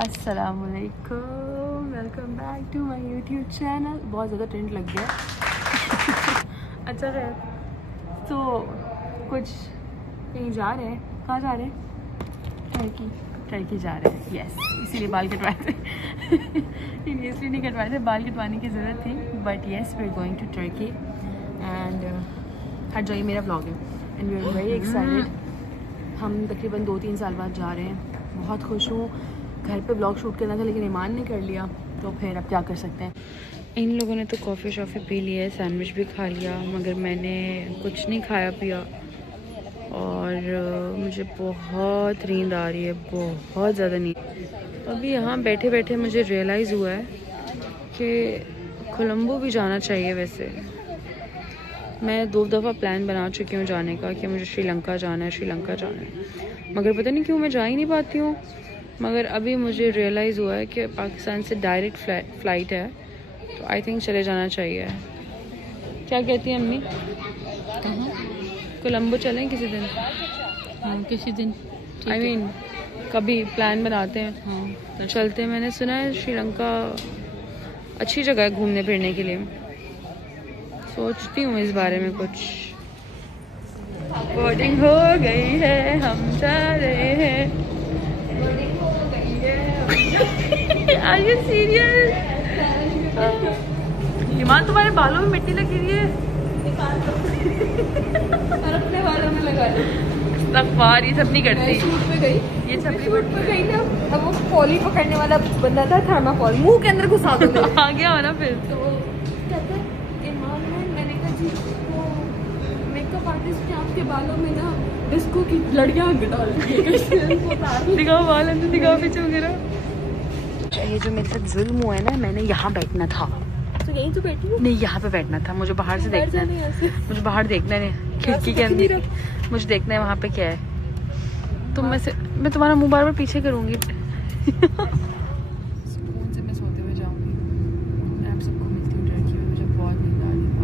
अस्सलामुअलैकुम, welcome back to my YouTube channel. बहुत ज़्यादा ट्रेंड लग गया। अच्छा खैर, तो कुछ कहीं जा रहे हैं। कहाँ जा रहे हैं? टर्की जा रहे हैं। यस, इसीलिए बाल कटवाए थे। इसलिए नहीं कटवाए थे, बाल कटवाने की ज़रूरत थी। But yes, we are going to Turkey and हट जाइए, मेरा व्लॉग है and we are very excited. हम तकरीबन 2-3 साल बाद जा रहे हैं। बहुत खुश हूँ। घर पे ब्लॉग शूट करना था लेकिन ईमान ने कर लिया, तो फिर अब क्या कर सकते हैं। इन लोगों ने तो कॉफ़ी शॉफ़ी पी लिया है, सैंडविच भी खा लिया, मगर मैंने कुछ नहीं खाया पिया और मुझे बहुत नींद आ रही है, बहुत ज़्यादा नींद। अभी यहाँ बैठे बैठे मुझे रियलाइज़ हुआ है कि कोलंबो भी जाना चाहिए। वैसे मैं 2 दफ़ा प्लान बना चुकी हूँ जाने का कि मुझे श्रीलंका जाना है, मगर पता नहीं क्यों मैं जा ही नहीं पाती हूँ। मगर अभी मुझे रियलाइज़ हुआ है कि पाकिस्तान से डायरेक्ट फ़्लाइट है, तो आई थिंक चले जाना चाहिए। क्या कहती हैं अम्मी? कोलंबो चलें किसी दिन? हाँ, किसी दिन। आई मीन कभी प्लान बनाते हैं। हाँ, चलते हैं। मैंने सुना है श्रीलंका अच्छी जगह है घूमने फिरने के लिए। सोचती हूँ इस बारे में कुछ। बोर्डिंग हो गई है, हम जा रहे हैं। Are you serious? ईमान, तुम्हारे बालों में मिट्टी लगी हुई है। और अपने बालों में लगा लो। इस्तग़फ़ार, ये सब नहीं करती। शूट पे गई, ये सब शूट पे गई ना। अब वो पॉली पकड़ने वाला बंदा था, थर्माकोल मुंह के अंदर घुसा दो मेरे। आ गया हो ना फिर। तो कहता है ईमान है, मैंने कहा जी वो मेकअप आर्टिस्ट ने आपके बालों में ना डिस्को की लड़ियां डाल दी। दिखाओ बाल, अंदर दिखाओ, पीछे वगैरह। ये जो मेरे साथ जुल्म हुआ है ना, मैंने यहाँ बैठना था। तो यहीं तो बैठी हूँ। नहीं, यहाँ पे बैठना था। मुझे बाहर से देखना है। मुझे बाहर देखना नहीं, खिड़की के अंदर मुझे देखना है वहाँ पे क्या है। तो मैं तुम्हारा मुँह बार बार पीछे करूँगी। सुकून से मैं सोते हुए जाऊँगी। मैं आप सबको मिलती हूँ टर्की में। मुझे बहुत नींद आ रही है।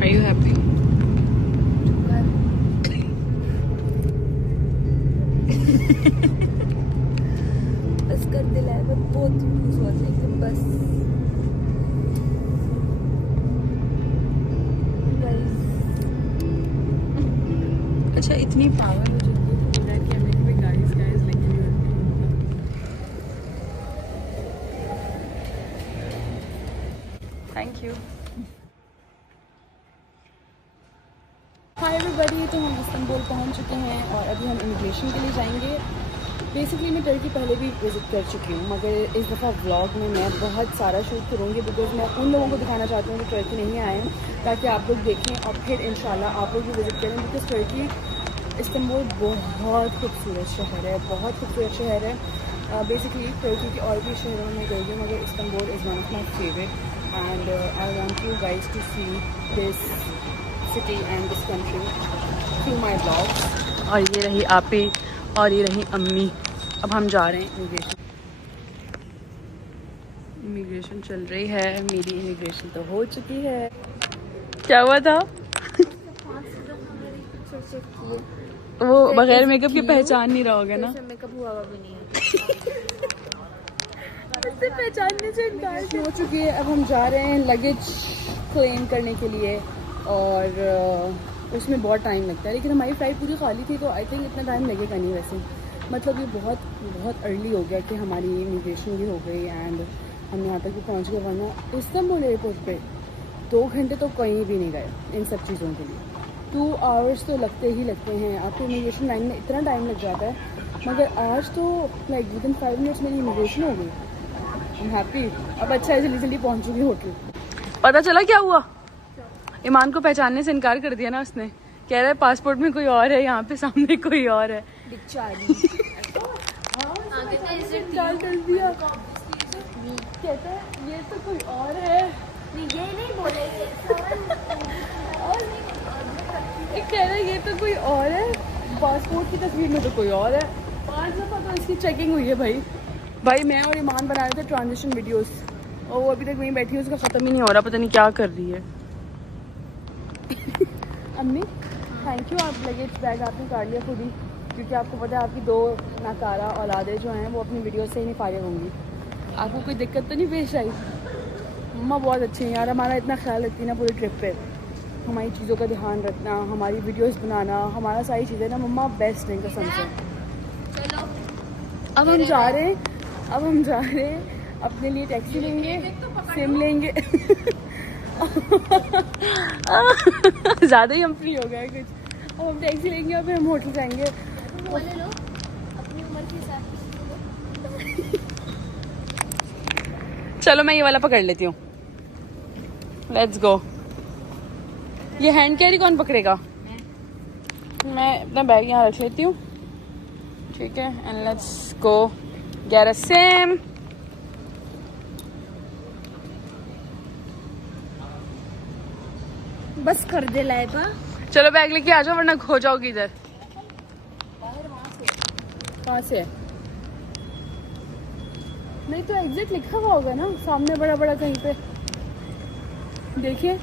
Are you happy? बस कर दिला है, मैं बहुत खुश हुआ था कि बस अच्छा, इतनी पावर हो जाती है कि हमें भी गाइस लगी हुई होती है। Thank you. हाय एवरीबॉडी, तो हम इस्तांबुल पहुंच चुके हैं और अभी हम इमिग्रेशन के लिए जाएंगे। बेसिकली मैं टर्की पहले भी विज़िट कर चुकी हूँ, मगर इस दफ़ा व्लॉग में मैं बहुत सारा शूट करूँगी बिकॉज मैं उन लोगों को दिखाना चाहती हूँ जो टर्की नहीं आए हैं, ताकि आप लोग देखें और फिर इंशाल्लाह आप लोग भी विज़िट करें। बिकॉज टर्की इस्तांबुल बहुत खूबसूरत शहर है, बहुत खूबसूरत शहर है। बेसिकली टर्की के और भी शहरों में गई हूँ, मगर Istanbul is one of my favourite and I want you guys to see this city and this country through my blog. और ये रही आपी और ये रही अम्मी। अब हम जा रहे हैं इमिग्रेशन चल रही है। मेरी इमिग्रेशन तो हो चुकी है। क्या हुआ था? वो बगैर मेकअप की पहचान नहीं रहा होगा ना। मेकअप हुआ भी नहीं है। पहचानने से इनकार हो चुकी है। अब हम जा रहे हैं लगेज क्लेम करने के लिए और उसमें बहुत टाइम लगता है, लेकिन हमारी फ़्लाइट पूरी खाली थी तो आई थिंक इतना टाइम लगेगा नहीं। वैसे मतलब ये बहुत अर्ली हो गया कि हमारी इमिग्रेशन भी हो गई एंड हम यहाँ तक भी पहुँच गए, वरना इस्तांबुल एयरपोर्ट पे 2 घंटे तो कहीं भी नहीं गए इन सब चीज़ों के लिए। 2 आवर्स तो लगते ही लगते हैं। आपके इमिग्रेशन लाइन में इतना टाइम लग जाता है, मगर आज तो लाइक विदिन 5 मिनट्स मेरी इमिग्रेशन हो गई। I am happy. अब अच्छा है, जल्दी पहुँच चुकी होटल। पता चला क्या हुआ? ईमान को पहचानने से इनकार कर दिया ना उसने। कह रहा है पासपोर्ट में कोई और है, यहाँ पे सामने कोई और है। कर दिया। कहता है ये तो कोई और है। ये नहीं बोलेंगे। कह रहा है ये तो कोई और है, पासपोर्ट की तस्वीर में तो कोई और है। 5 दफ़ा तो इसकी चेकिंग हुई है भाई। मैं और ईमान बना रहे थे ट्रांजिशन वीडियोस और वो अभी तक वहीं बैठी है, उसका ख़त्म ही नहीं हो रहा, पता नहीं क्या कर रही है। अम्मी थैंक यू, आप लगेज बैग आपने काट लिया खुद ही, क्योंकि आपको पता है आपकी 2 नाकारा औलादें जो हैं वो अपनी वीडियो से ही नहीं फारिग होंगी। आपको कोई दिक्कत तो नहीं पेश आई? मम्मा बहुत अच्छी हैं यार, हमारा इतना ख्याल रखती है ना पूरे ट्रिप पे, हमारी चीज़ों का ध्यान रखना, हमारी वीडियोस बनाना, हमारा सारी चीज़ें ना मम्मा बेस्ट हैं कसम से। अब हम जा रहे हैं अपने लिए टैक्सी लेंगे, सिम लेंगे ज़्यादा ही हम फ्री हो गए कुछ। अब हम टैक्सी लेंगे और फिर हम होटल जाएंगे। अपनी उम्र के हिसाब चलो मैं ये वाला पकड़ लेती हूँ, लेट्स गो। ये हैंड कैरी कौन पकड़ेगा? मैं अपना बैग यहाँ रख लेती हूँ, ठीक है, and let's go get a SIM. बस कर दे लाइबा। चलो बैग लेके आ जाओ वरना खो जाओगी इधर। कहाँ से? नहीं तो एग्जिट लिखा हुआ होगा ना सामने बड़ा बड़ा कहीं पे, देखिए।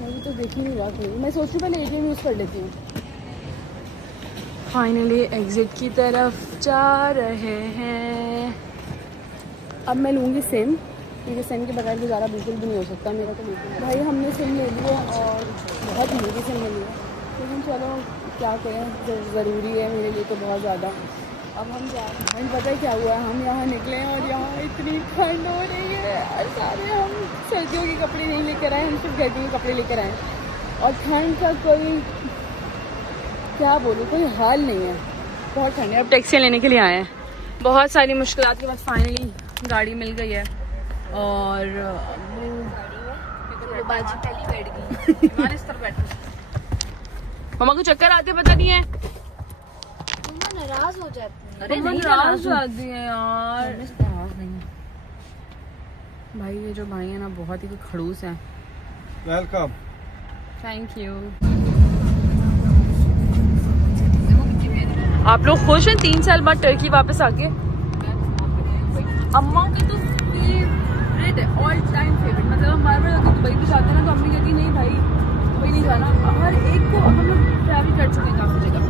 नहीं तो देख ही नहीं रहा कहीं। मैं सोचूं पहले ATM यूज़ कर लेती हूँ। फाइनली एग्जिट की तरफ जा रहे हैं। अब मैं लूँगी सिम, क्योंकि सिम के बगैर गुजारा बिल्कुल भी नहीं हो सकता मेरा तो बिल्कुल। भाई हमने सिम ले लिया और बहुत महंगी सिम ले लिया, लेकिन चलो क्या करें, ज़रूरी है मेरे लिए तो बहुत ज़्यादा। अब हम जा रहे हैं, पता है क्या हुआ है, हम यहाँ निकले और यहाँ इतनी ठंड हो रही है और सारे हम सर्दियों के कपड़े नहीं लेकर आए, हम सिर्फ गर्मियों के कपड़े लेकर आए और ठंड का कोई क्या बोलूँ, कोई हाल नहीं है, बहुत ठंड है। अब टैक्सी लेने के लिए आए हैं, बहुत सारी मुश्किलात के बाद फाइनली गाड़ी मिल गई है और बाजी पहली बैठ गई। इस तरफ बैठ। मम्मा को चक्कर आते पता नहीं है, नाराज हो जाती है। अरे नहीं नाराज हो जाती है यार। भाई ये जो भाई है ना बहुत ही खड़ूस है। वेलकम। Thank you. आप लोग खुश हैं 3 साल बाद टर्की वापस आके? अम्मा की तो फेवरेट है, ऑल टाइम फेवरेट। मतलब हम बार बार अगर दुबई भी जाते हैं ना तो अम्मी कहती नहीं भाई दुबई नहीं जाना। हर एक को हम लोग ट्रैवल कर चुके हैं काफ़ी जगह,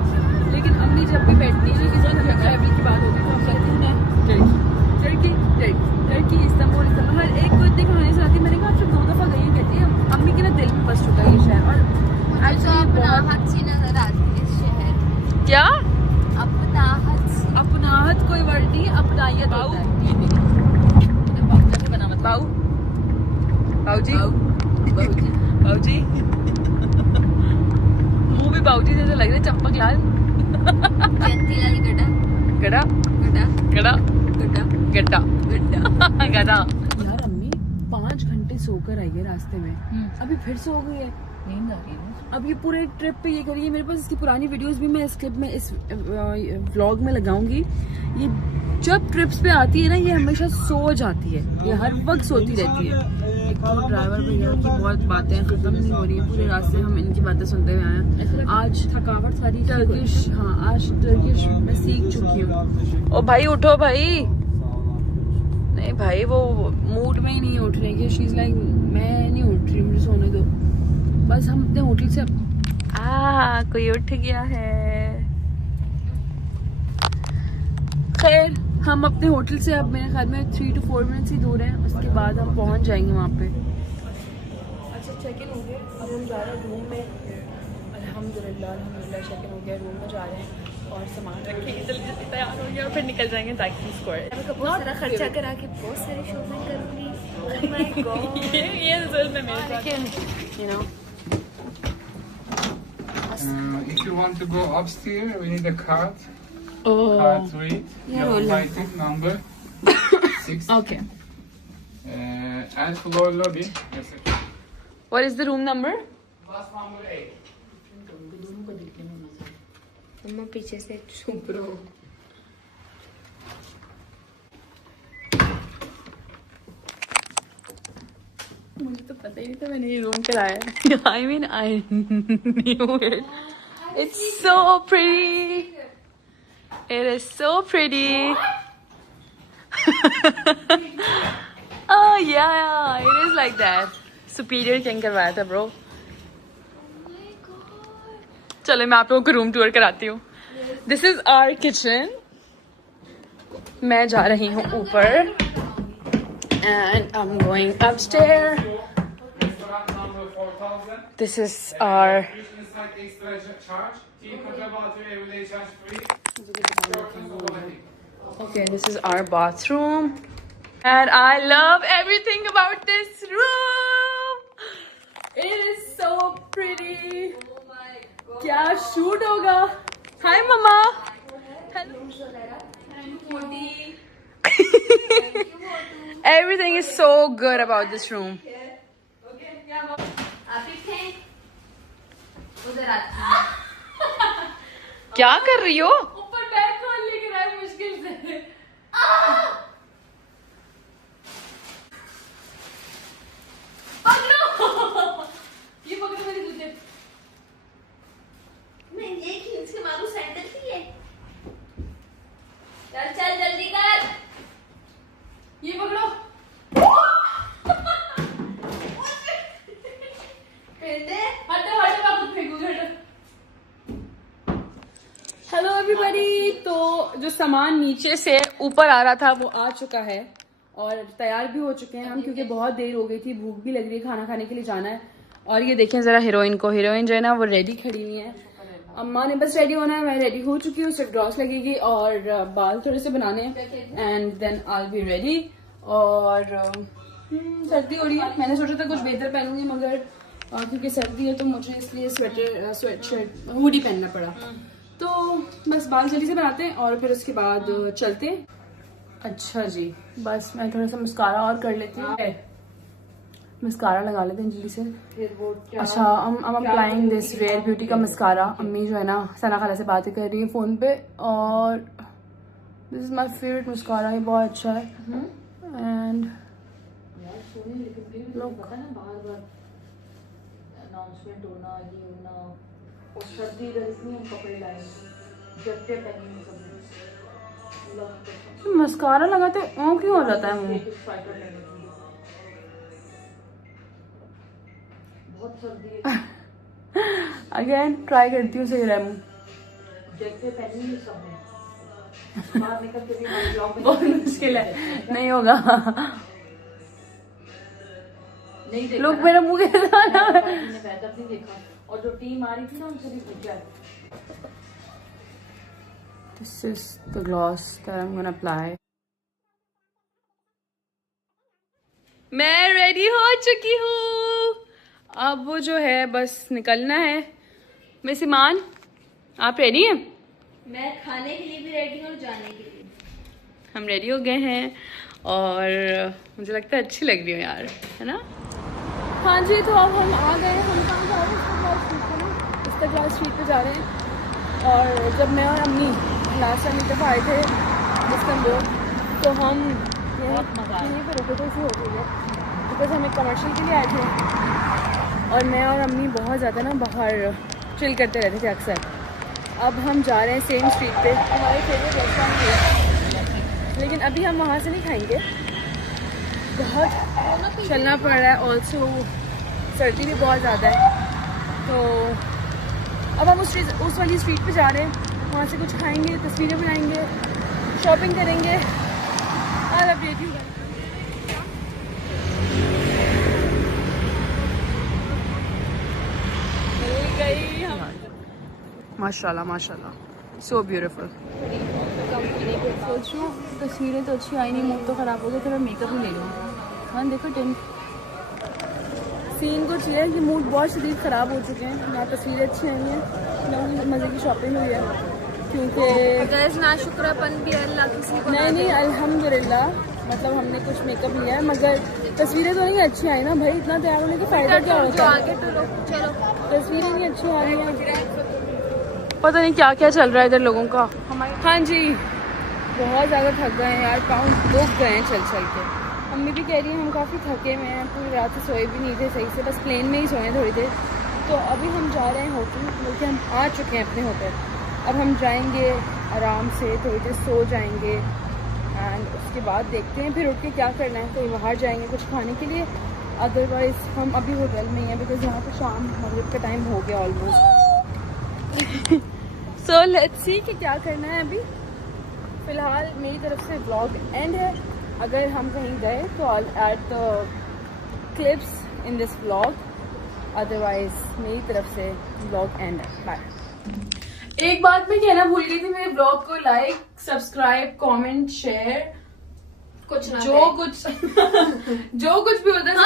लेकिन अम्मी जब भी बैठती है किसी जगह ट्रैवल की बात होती है तो हम कहते हैं Turkey Turkey Turkey Istanbul Istanbul. हर एक को इतनी कहानी सुनाती। मैंने कहा आप सिर्फ 2 दफ़ा गई कहती है। अम्मी के ना दिल में बस चुका है ये शहर। और अपनाहट सी नजर आती है इस शहर। क्या अपनाहट कोई वर्ड नहीं, अपनायत होता है। बाऊ बाऊजी बाऊजी मुंह भी बाऊजी जैसे लग रहे, चंपक लाल। गड़ा गड़ा गड़ा गड्ढा गड़ा। यार अम्मी 5 घंटे सोकर आई है रास्ते में, अभी फिर सो गई है, नींद आ रही है। अब ये पूरे ट्रिप पे ये करिए, मेरे पास इसकी पुरानी वीडियोस भी मैं इस क्लिप में इस व्लॉग में लगाऊंगी। ये जब ट्रिप्स पे आती है ना ये हमेशा सो जाती है, ये हर वक्त सोती रहती है। एक तो ड्राइवर भैया की बहुत बातें खत्म नहीं हो रही है, पूरे रास्ते हम इनकी बातें सुनते हुए आए हैं। आज थकावट सारी टर्किश, हाँ आज टर्किश मैं सीख चुकी हूँ। ओ भाई उठो भाई। नहीं भाई वो मूड में ही नहीं उठने की। शी इज लाइक मैं नहीं उठ रही, मुझे सोने दो बस। हम अपने होटल से कोई उठ गया है। खैर हम अपने होटल से अब मेरे ख्याल में 3 to 4 मिनट्स ही दूर हैं, उसके बाद हम पहुंच जाएंगे वहाँ पे। अच्छा चेक इन हो गया, अब हम जा रहे हैं रूम में। अल्हम्दुलिल्लाह चेक इन हो गया, रूम में जा रहे हैं और सामान रखेंगे, जल्दी जल्दी तैयार हो गया और फिर निकल जाएंगे टैक्सी स्क्वायर। बहुत सारा खर्चा करा के बहुत सारी शॉपिंग करूंगी। Oh my God। ये रिजल्ट में मेरे साथ, you know। If you want to go upstairs, we need a card. Oh. Card 3. Your flight number 6. Okay. And floor lobby. Yes, sir. What is the room number? Bus number 8. मम्मा पीछे से चुप रहो। मुझे तो पता ही नहीं था मैंने ये रूम कराया। I mean I knew it. It's so pretty. It is so pretty. Oh yeah, it is like that. Superior King करवाया था bro. चलो मैं आप लोगों को रूम टूर कराती हूँ. This is our kitchen. मैं जा रही हूँ ऊपर and I am going upstair. This is our okay, this is our bathroom and I love everything about this room. It is so pretty. Oh my god. क्या shoot होगा? Hi mama. Hello. Everything is so good about this room. क्या कर रही हो? ऊपर bag खोल लेके रहा है मुश्किल से. पकड़ो. ये पकड़ो मेरी जूते. मैं ये खींच के मारूं सैंडल की है. चल चल जल्दी कर. ये पकड़ो. पेंडे हटो हटो मैं खुद फेंकूंगी. हटो. Hello everybody. तो जो सामान नीचे से ऊपर आ रहा था वो आ चुका है और तैयार भी हो चुके हैं हम, क्योंकि बहुत देर हो गई थी, भूख भी लग रही है, खाना खाने के लिए जाना है. और ये देखें जरा हीरोइन को. हीरोइन जो है ना वो रेडी खड़ी हुई है. अम्मा ने बस रेडी होना है. मैं रेडी हो चुकी हूँ. सिर्फ ड्रॉस लगेगी और बाल थोड़े से बनाने हैं and then I will be ready. और सर्दी हो रही है. मैंने सोचा था कुछ बेहतर पहनूंगी मगर क्योंकि सर्दी है तो मुझे इसलिए स्वेटर स्वेटशर्ट हुडी पहनना पड़ा. तो बस बाल जल्दी से बनाते हैं और फिर उसके बाद चलते हैं. अच्छा जी, बस मैं थोड़ा सा मस्कारा और कर लेती हूँ. मस्कारा लगा लेते हैं जल्दी से. अच्छा, I'm applying this Rare Beauty का मस्कारा. अम्मी जो है ना सना खाला से बातें कर रही है फ़ोन पे. और this is my favourite mascara. ये बहुत अच्छा है. एंड अनाउंसमेंट होना ये होना और सर्दी इतनी हम कपड़े लाएंगे जट्टे पहनेंगे सब. मस्कारा लगाते क्यों हो जाता है मुंह? बहुत सर्दी है. अगेन ट्राई करती हूँ सही रहा मुंह. जट्टे पहनेंगे सब बाहर निकल के भी बहुत मुश्किल है. नहीं होगा. लोग मेरा मुंह कैसा नहीं देखा. और जो टीम आ रही थी ना उनसे भी पूछा है. This is the gloss that I'm gonna apply. मैं रेडी हो चुकी हूँ. अब वो जो है बस निकलना है. मिस ईमान आप रेडी हैं? मैं खाने के लिए भी रेडी हूँ और जाने के लिए. हम रेडी हो गए हैं और मुझे लगता है अच्छी लग रही हो यार, है ना? हाँ जी, तो अब हम आ गए. हम कहाँ जा रहे हैं? इस्तेक्लाल स्ट्रीट पे जा रहे हैं. और जब मैं और अम्मी लास्ट टाइम एक दफ़ा आए थे इस्तांबुल तो हम यहीं पर रुके थे. इसी होटल में बिकॉज हम एक कमर्शियल के लिए आए थे और मैं और अम्मी बहुत ज़्यादा ना बाहर चिल करते रहते थे अक्सर. अब हम जा रहे हैं सेम स्ट्रीट पे हमारे फेवरेट रेस्टोरेंट पे. लेकिन अभी हम वहाँ से नहीं खाएंगे. बहुत चलना पड़ रहा है. ऑल्सो सर्दी भी बहुत ज़्यादा है. तो अब हम उस वाली स्ट्रीट पे जा रहे हैं. वहाँ से कुछ खाएंगे, तस्वीरें बनाएंगे, शॉपिंग करेंगे. और अपडेट यू मिल गई हम. माशाल्लाह माशाल्लाह, सो ब्यूटीफुल. सोचूं तस्वीरें तो अच्छी आई नहीं, मूड तो ख़राब हो गया. थोड़ा मेकअप ही ले लूँ. हाँ देखो टेंट सीन कुछ ये है कि मूड बहुत शदीद ख़राब हो चुके हैं. ना तस्वीरें अच्छी आई हैं ना मज़े की शॉपिंग हुई है. क्योंकि ना शुक्रपन भी अल्लाह किसी को नहीं अल्हम्दुलिल्लाह. मतलब हमने कुछ मेकअप लिया है मगर तस्वीरें तो नहीं अच्छी आई ना भाई. इतना तैयार होने का फ़ायदा क्या होता है? आगे तो लोग चलो तस्वीरें नहीं अच्छी आ रही हैं. पता नहीं क्या क्या चल रहा है इधर लोगों का. हाँ जी, बहुत ज़्यादा थक गए हैं यार. पाँव दुख गए हैं चल चल के. मम्मी भी कह रही है हम काफ़ी थके हुए हैं. पूरी रात से सोए भी नहीं थे सही से. बस प्लेन में ही सोए थोड़ी देर. तो अभी हम जा रहे हैं होटल, बल्कि हम आ चुके हैं अपने होटल. अब हम जाएंगे आराम से, थोड़ी देर सो जाएंगे एंड उसके बाद देखते हैं फिर उठ के क्या करना है. कहीं बाहर जाएंगे कुछ खाने के लिए. अदरवाइज़ हम अभी होटल में ही हैं बिकॉज यहाँ पर शाम मगरिब का टाइम हो गया ऑलमोस्ट. सो लेट्स सी कि क्या करना है अभी। फिलहाल मेरी तरफ से व्लॉग एंड है। अगर हम कहीं गए तो I add the clips in this vlog, otherwise मेरी तरफ से व्लॉग एंड है। बाय। एक बात मैं कहना भूल गई थी, मेरे ब्लॉग को लाइक, सब्सक्राइब, कमेंट, शेयर, कुछ ना जो कुछ जो कुछ भी होता है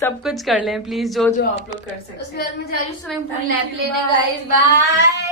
सब कुछ कर लें प्लीज, जो जो आप लोग कर सकते हैं। उसके बाद मैं जा रही हूँ स्विमिंग पूल नैप लेने गाइस। बाय।